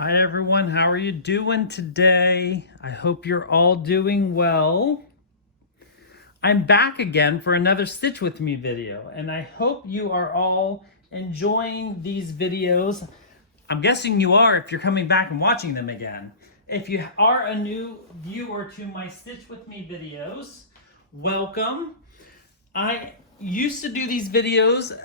Hi everyone, how are you doing today? I hope you're all doing well. I'm back again for another Stitch With Me video, and I hope you are all enjoying these videos. I'm guessing you are if you're coming back and watching them again. If you are a new viewer to my Stitch With Me videos, welcome. I used to do these videos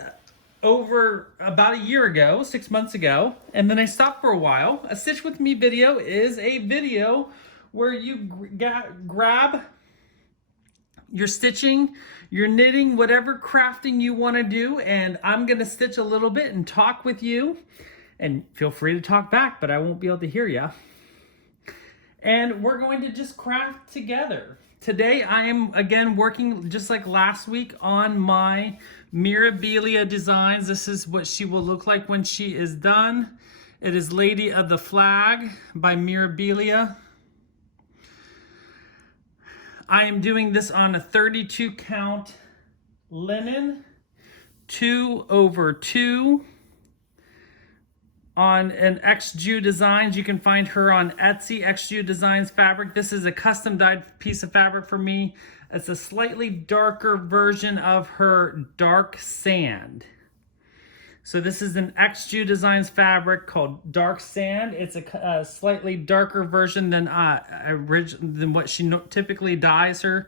over about a year ago, 6 months ago, and then I stopped for a while. A Stitch With Me video is a video where you grab your stitching, your knitting, whatever crafting you want to do, and I'm going to stitch a little bit and talk with you. And feel free to talk back, but I won't be able to hear you. And we're going to just craft together. Today I am again working just like last week on my Mirabilia designs. This is what she will look like when she is done. It is Lady of the Flag by Mirabilia. I am doing this on a 32 count linen 2/2 on an XJU Designs. You can find her on Etsy, XJU Designs fabric. This is a custom dyed piece of fabric for me. It's a slightly darker version of her Dark Sand. So this is an XJU Designs fabric called Dark Sand. It's a slightly darker version than what she typically dyes her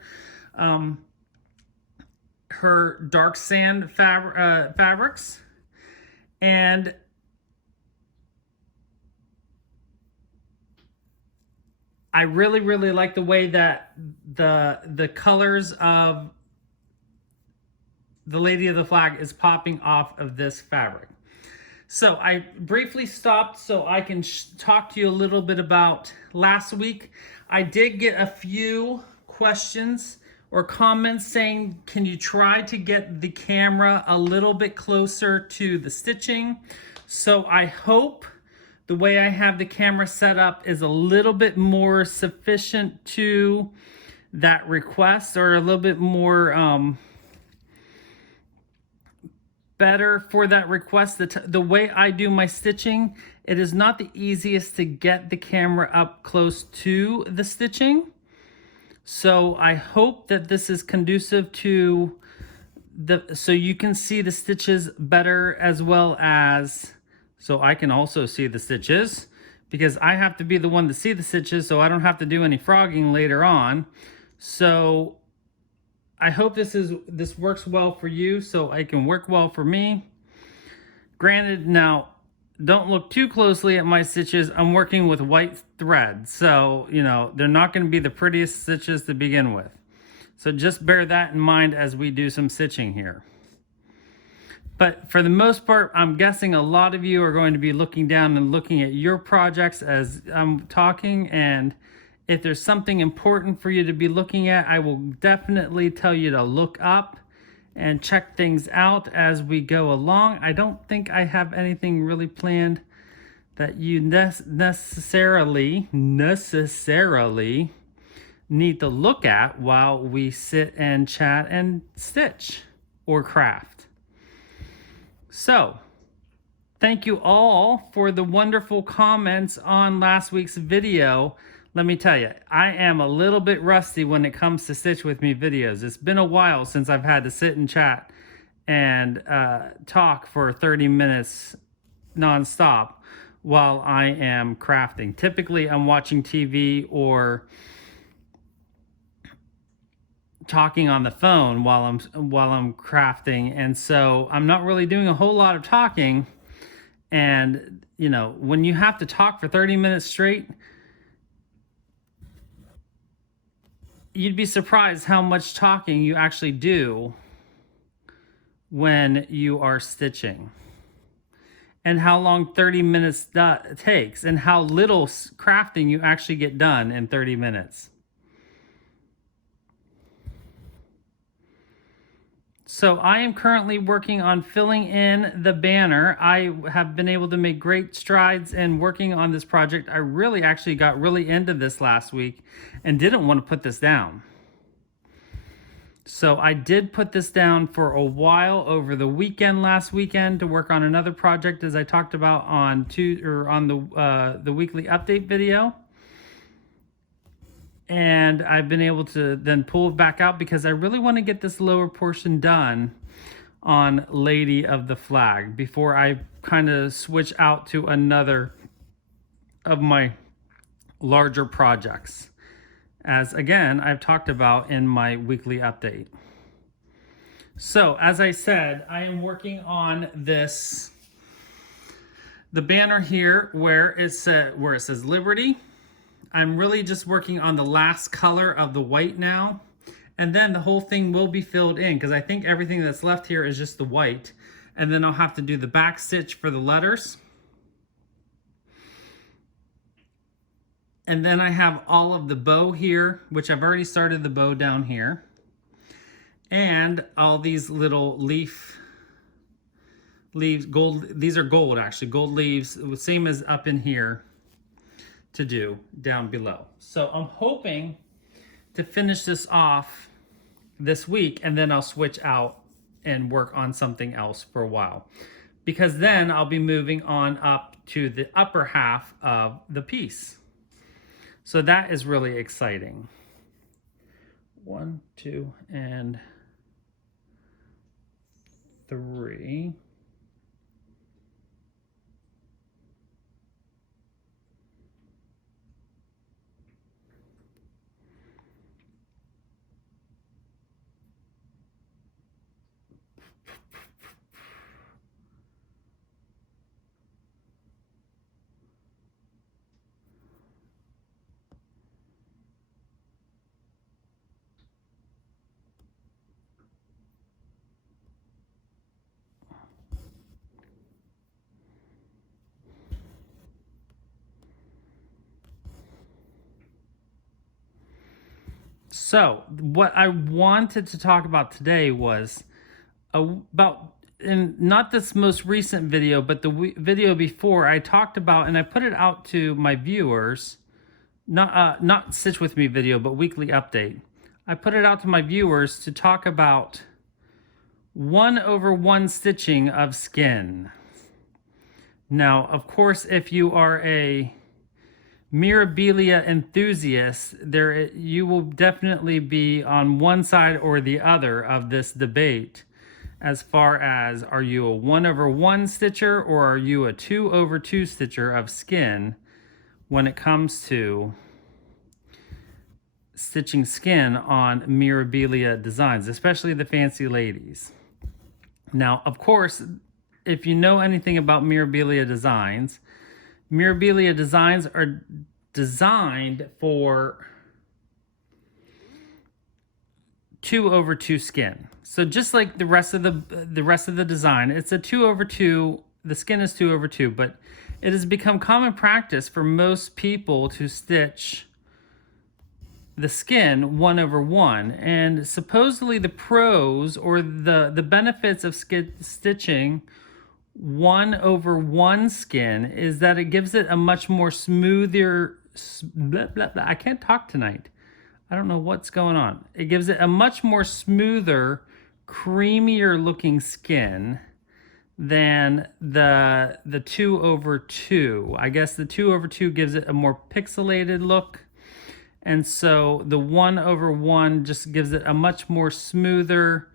Dark Sand fabrics. And I really, really like the way that the colors of the Lady of the Flag is popping off of this fabric. So I briefly stopped so I can talk to you a little bit about last week. I did get a few questions or comments saying, can you try to get the camera a little bit closer to the stitching? So I hope the way I have the camera set up is a little bit more sufficient to that request, or a little bit more better for that request. The way I do my stitching, it is not the easiest to get the camera up close to the stitching. So I hope that this is conducive to so you can see the stitches better, as well as so I can also see the stitches, because I have to be the one to see the stitches so I don't have to do any frogging later on. So I hope this works well for you so it can work well for me. Granted, now don't look too closely at my stitches. I'm working with white thread, so you know they're not going to be the prettiest stitches to begin with. So just bear that in mind as we do some stitching here. But for the most part, I'm guessing a lot of you are going to be looking down and looking at your projects as I'm talking. And if there's something important for you to be looking at, I will definitely tell you to look up and check things out as we go along. I don't think I have anything really planned that you necessarily need to look at while we sit and chat and stitch or craft. So, thank you all for the wonderful comments on last week's video. Let me tell you, I am a little bit rusty when it comes to Stitch With Me videos. It's been a while since I've had to sit and chat and talk for 30 minutes nonstop while I am crafting. Typically, I'm watching TV or talking on the phone while I'm crafting, and so I'm not really doing a whole lot of talking. And you know, when you have to talk for 30 minutes straight, you'd be surprised how much talking you actually do when you are stitching, and how long 30 minutes takes, and how little crafting you actually get done in 30 minutes. So I am currently working on filling in the banner. I have been able to make great strides in working on this project. I really actually got really into this last week and didn't want to put this down. So I did put this down for a while over the weekend, last weekend, to work on another project, as I talked about on the weekly update video. And I've been able to then pull it back out because I really want to get this lower portion done on Lady of the Flag before I kind of switch out to another of my larger projects, as again I've talked about in my weekly update. So as I said, I am working on the banner here where it says Liberty. I'm really just working on the last color of the white now, and then the whole thing will be filled in because I think everything that's left here is just the white, and then I'll have to do the back stitch for the letters. And then I have all of the bow here, which I've already started the bow down here. And all these little leaves, gold, these are gold actually, gold leaves, same as up in here to do down below. So I'm hoping to finish this off this week, and then I'll switch out and work on something else for a while, because then I'll be moving on up to the upper half of the piece. So that is really exciting. 1, 2, and 3. So what I wanted to talk about today was about, in not this most recent video, but the video before, I talked about, and I put it out to my viewers, not Stitch With Me video, but weekly update. I put it out to my viewers to talk about 1/1 stitching of skin. Now, of course, if you are a Mirabilia enthusiast, you will definitely be on one side or the other of this debate, as far as, are you a 1/1 stitcher or are you a 2/2 stitcher of skin when it comes to stitching skin on Mirabilia designs, especially the fancy ladies. Now, of course, if you know anything about Mirabilia designs are designed for 2/2 skin. So just like the rest of the design, it's a 2/2. The skin is 2/2, but it has become common practice for most people to stitch the skin 1/1. And supposedly the pros or the benefits of stitching 1/1 skin is that it gives it a much more smoother, I can't talk tonight. I don't know what's going on. It gives it a much more smoother, creamier looking skin than the 2/2. I guess the 2/2 gives it a more pixelated look. And so the 1/1 just gives it a much more smoother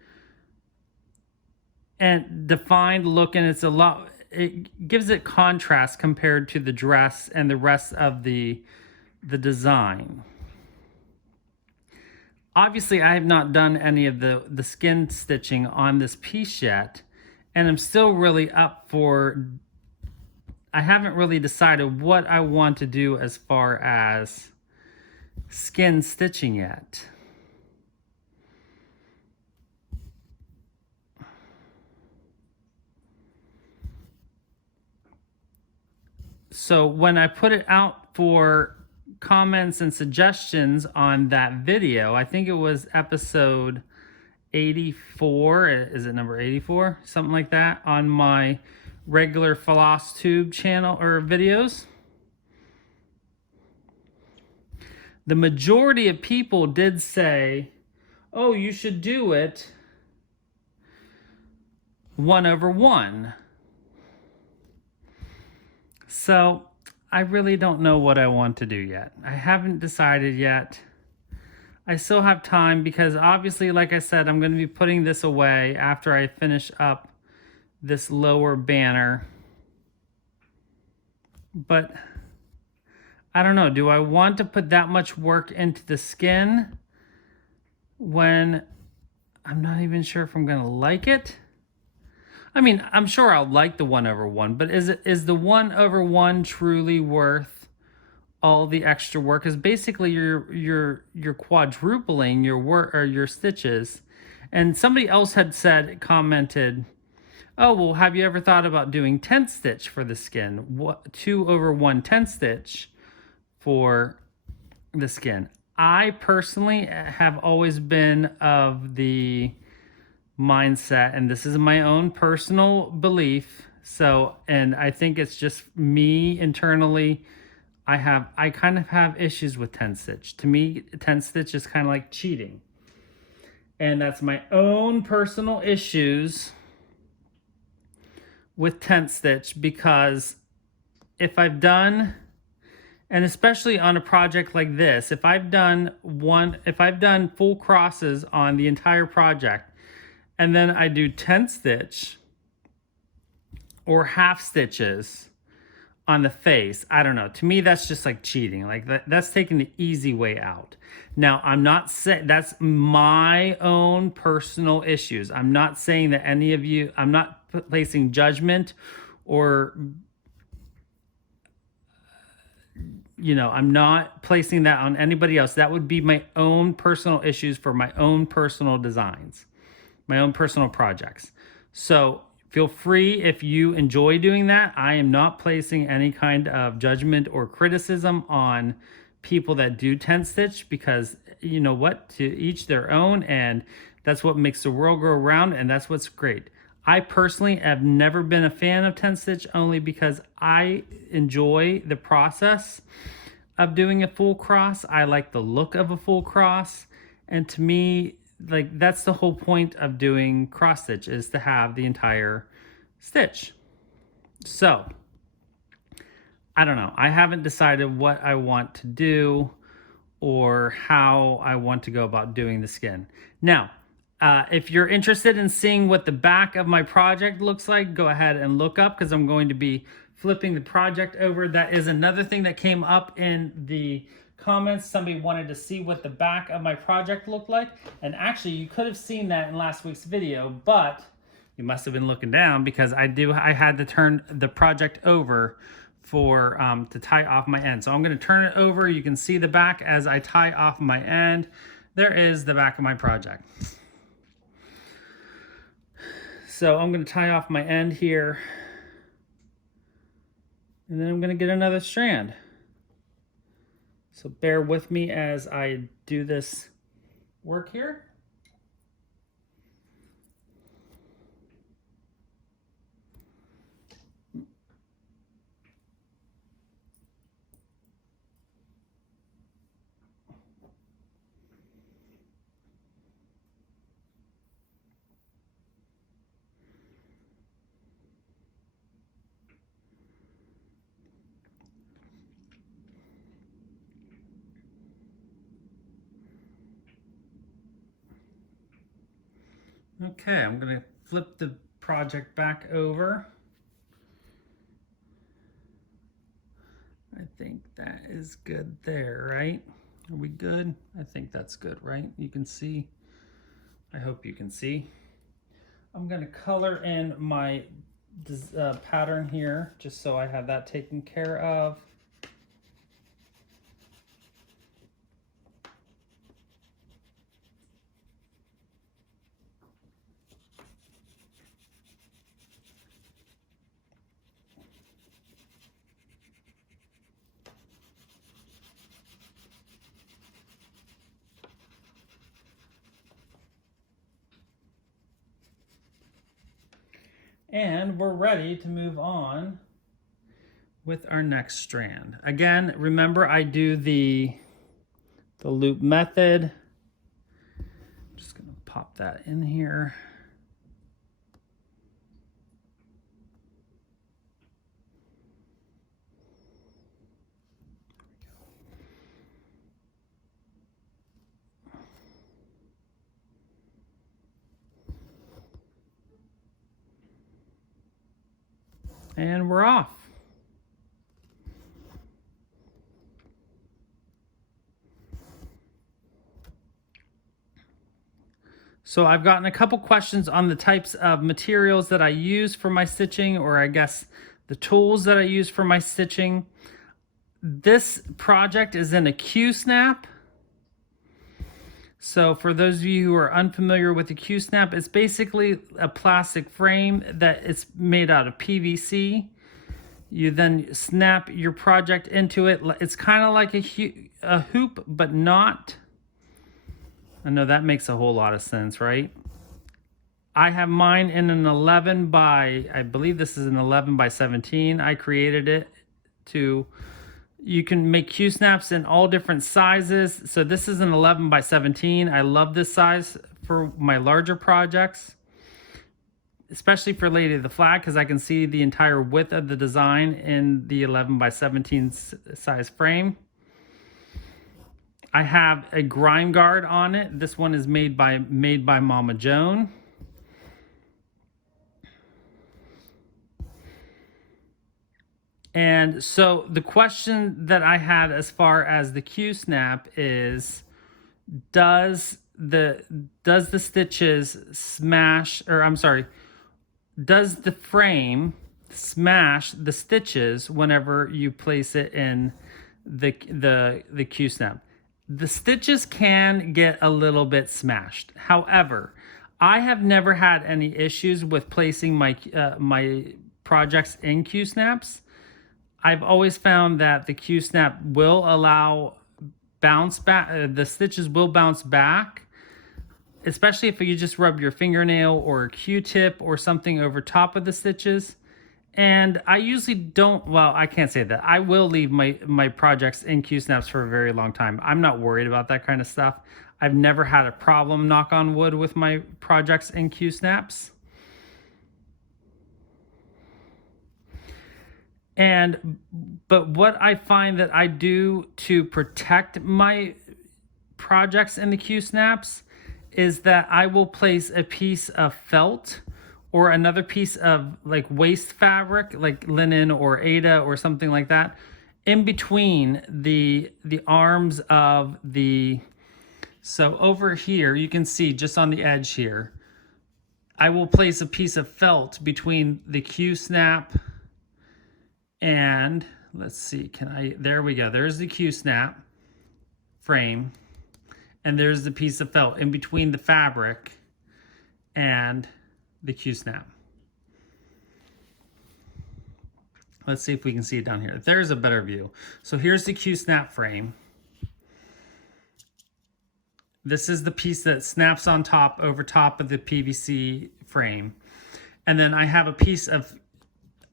and defined look, and it gives it contrast compared to the dress and the rest of the design. Obviously, I have not done any of the skin stitching on this piece yet, and I'm still really up for, I haven't really decided what I want to do as far as skin stitching yet. So when I put it out for comments and suggestions on that video, I think it was episode 84, is it number 84? Something like that, on my regular FlossTube channel or videos. The majority of people did say, oh, you should do it 1/1. So I really don't know what I want to do yet. I haven't decided yet. I still have time because obviously, like I said, I'm going to be putting this away after I finish up this lower banner. But I don't know. Do I want to put that much work into the skin when I'm not even sure if I'm going to like it? I mean, I'm sure I'll like the 1/1, but is the 1/1 truly worth all the extra work? Because basically you're quadrupling your work or your stitches. And somebody else had commented, oh, well, have you ever thought about doing 10 stitch for the skin? 2/1 10 stitch for the skin. I personally have always been of the mindset, and this is my own personal belief. So, and I think it's just me internally. I kind of have issues with 10 stitch. To me, 10 stitch is kind of like cheating. And that's my own personal issues with 10 stitch, because if I've done, and especially on a project like this, if I've done full crosses on the entire project, and then I do 10 stitch or half stitches on the face, I don't know. To me, that's just like cheating. Like that's taking the easy way out. Now, I'm not saying, that's my own personal issues. I'm not saying that any of you, I'm not placing judgment or, you know, I'm not placing that on anybody else. That would be my own personal issues for my own personal designs, my own personal projects. So feel free if you enjoy doing that. I am not placing any kind of judgment or criticism on people that do 10 stitch, because you know what, to each their own, and that's what makes the world go around, and that's what's great. I personally have never been a fan of 10 stitch, only because I enjoy the process of doing a full cross. I like the look of a full cross, and to me, like, that's the whole point of doing cross stitch, is to have the entire stitch. So I don't know. I haven't decided what I want to do or how I want to go about doing the skin. Now, if you're interested in seeing what the back of my project looks like, go ahead and look up, because I'm going to be flipping the project over. That is another thing that came up in the comments. Somebody wanted to see what the back of my project looked like. And actually, you could have seen that in last week's video, but you must have been looking down, because I had to turn the project over for to tie off my end. So I'm going to turn it over. You can see the back as I tie off my end. There is the back of my project. So I'm going to tie off my end here, and then I'm going to get another strand. So bear with me as I do this work here. Okay, I'm going to flip the project back over. I think that is good there, right? Are we good? I think that's good, right? You can see. I hope you can see. I'm going to color in my pattern here, just so I have that taken care of. And we're ready to move on with our next strand. Again, remember I do the loop method. pop that in here. And we're off. So I've gotten a couple questions on the types of materials that I use for my stitching, or I guess the tools that I use for my stitching. This project is in a Q-snap. So for those of you who are unfamiliar with the Q-snap, it's basically a plastic frame that is made out of PVC. You then snap your project into it. It's kind of like a hoop, but not. I know that makes a whole lot of sense, right? I have mine in an 11 by, I believe this is an 11 by 17. I created it to, you can make Q-snaps in all different sizes. So this is an 11 by 17. I love this size for my larger projects, especially for Lady of the Flag, because I can see the entire width of the design in the 11 by 17 size frame. I have a grime guard on it. This one is made by Mama Joan. And so the question that I had as far as the Q-snap is, does the stitches smash, or I'm sorry, does the frame smash the stitches whenever you place it in the Q-snap? The stitches can get a little bit smashed. However, I have never had any issues with placing my my projects in Q-snaps. I've always found that the Q-snap will allow bounce back. The stitches will bounce back, especially if you just rub your fingernail or a Q-tip or something over top of the stitches. And I usually don't, well, I can't say that. I will leave my projects in Q-snaps for a very long time. I'm not worried about that kind of stuff. I've never had a problem, knock on wood, with my projects in Q-snaps. But what I find that I do to protect my projects in the Q-snaps is that I will place a piece of felt or another piece of like waste fabric, like linen or Aida or something like that, in between the arms of the, so over here, you can see just on the edge here, I will place a piece of felt between the Q-snap and, let's see, there we go. There's the Q-snap frame, and there's the piece of felt in between the fabric and the Q-snap. Let's see if we can see it down here. There's a better view. So here's the Q-snap frame. This is the piece that snaps on top, over top of the PVC frame. And then I have a piece of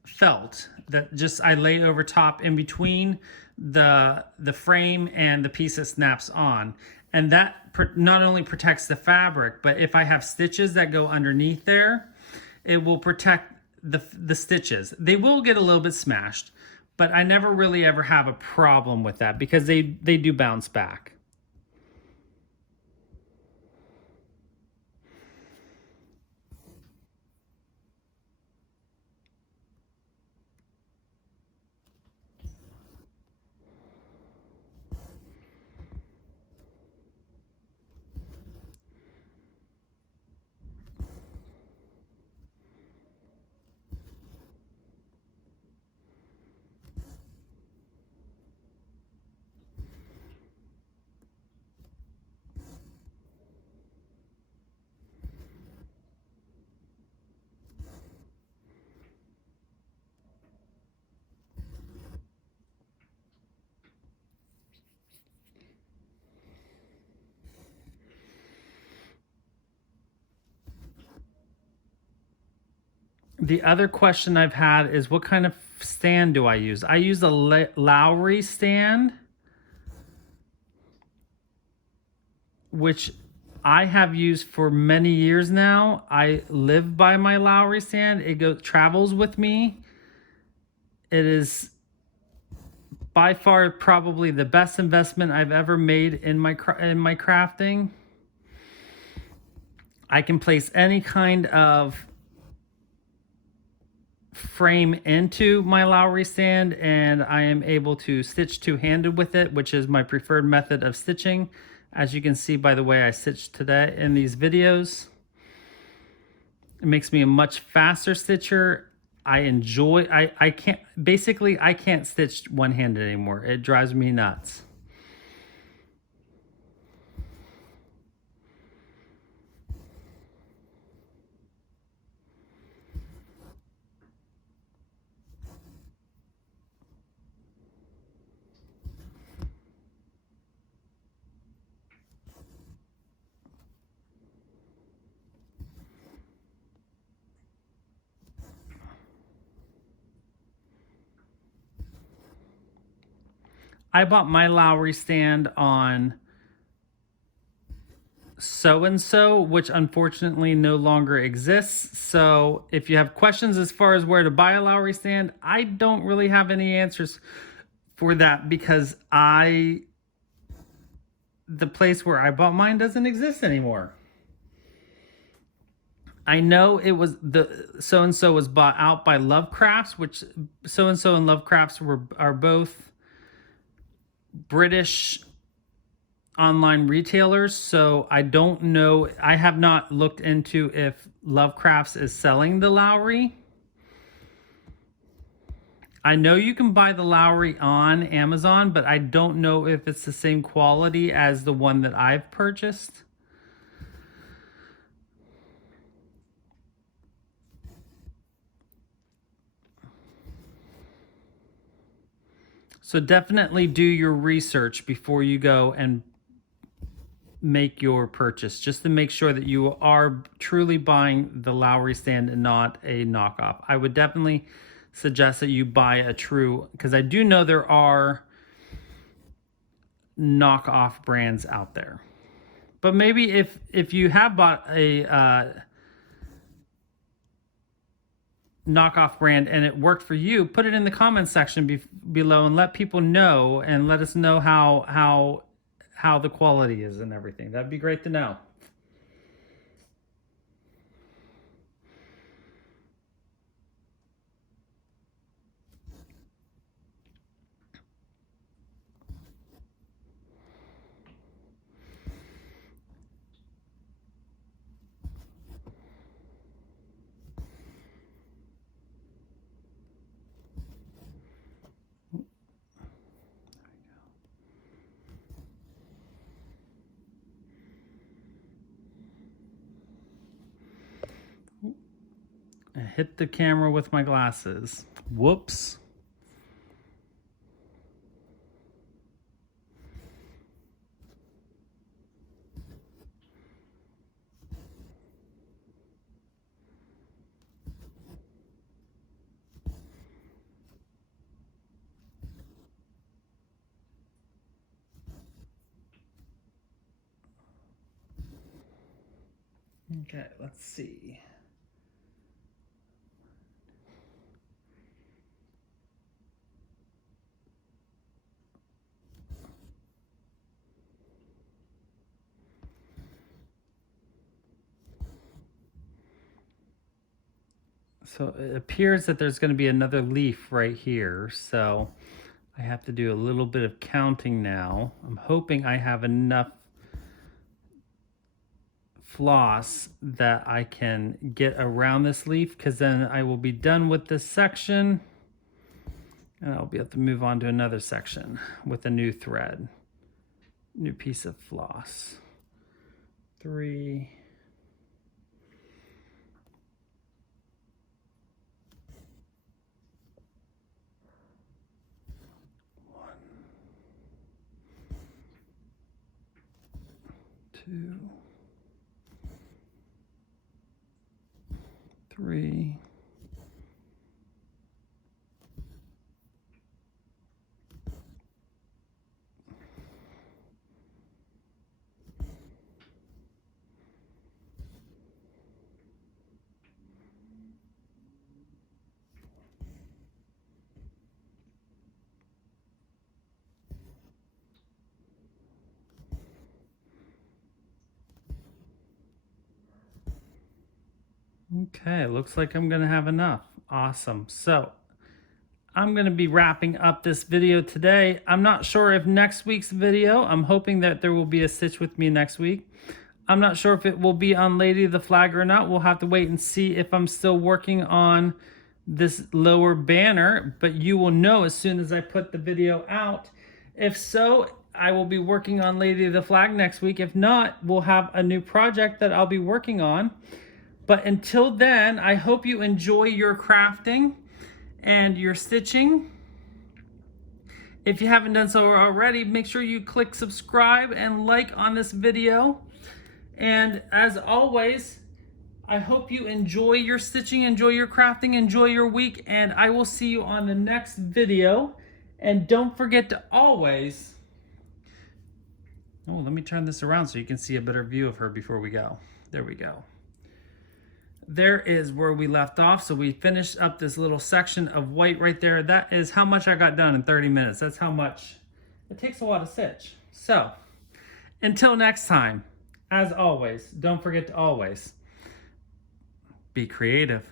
felt that just I lay over top in between the frame and the piece that snaps on. And that not only protects the fabric, but if I have stitches that go underneath there, it will protect the stitches. They will get a little bit smashed, but I never really ever have a problem with that because they do bounce back. The other question I've had is, what kind of stand do I use? I use a Lowry stand, which I have used for many years now. I live by my Lowry stand. It travels with me. It is by far probably the best investment I've ever made in my crafting. I can place any kind of frame into my Lowry stand, and I am able to stitch two-handed with it, which is my preferred method of stitching, as you can see by the way I stitch today in these videos. It makes me a much faster stitcher. I can't stitch one-handed anymore. It drives me nuts. I bought my Lowry stand on so-and-so, which unfortunately no longer exists. So if you have questions as far as where to buy a Lowry stand, I don't really have any answers for that, because the place where I bought mine doesn't exist anymore. I know it was the so-and-so was bought out by Lovecrafts, which so-and-so and Lovecrafts are both British online retailers, so I don't know. I have not looked into if Lovecrafts is selling the Lowry. I know you can buy the Lowry on Amazon, but I don't know if it's the same quality as the one that I've purchased. So definitely do your research before you go and make your purchase, just to make sure that you are truly buying the Lowry stand and not a knockoff. I would definitely suggest that you buy a true, because I do know there are knockoff brands out there. But maybe if you have bought a knockoff brand and it worked for you, put it in the comments section below and let people know, and let us know how the quality is and everything. That'd be great to know. I hit the camera with my glasses. Whoops. Okay, let's see. So it appears that there's going to be another leaf right here. So I have to do a little bit of counting now. I'm hoping I have enough floss that I can get around this leaf, because then I will be done with this section and I'll be able to move on to another section with a new thread, new piece of floss. 3, 1, 2, 3, 4, Okay, looks like I'm gonna have enough. Awesome. So I'm gonna be wrapping up this video today. I'm not sure if next week's video, I'm hoping that there will be a stitch with me next week. I'm not sure if it will be on Lady of the Flag or not. We'll have to wait and see if I'm still working on this lower banner, but you will know as soon as I put the video out. If so, I will be working on Lady of the Flag next week. If not, we'll have a new project that I'll be working on. But until then, I hope you enjoy your crafting and your stitching. If you haven't done so already, make sure you click subscribe and like on this video. And as always, I hope you enjoy your stitching, enjoy your crafting, enjoy your week, and I will see you on the next video. And don't forget to always, oh, let me turn this around so you can see a better view of her before we go. There we go. There is where we left off. So we finished up this little section of white right there. That is how much I got done in 30 minutes. That's how much. It takes a lot to stitch. So until next time, as always, don't forget to always be creative.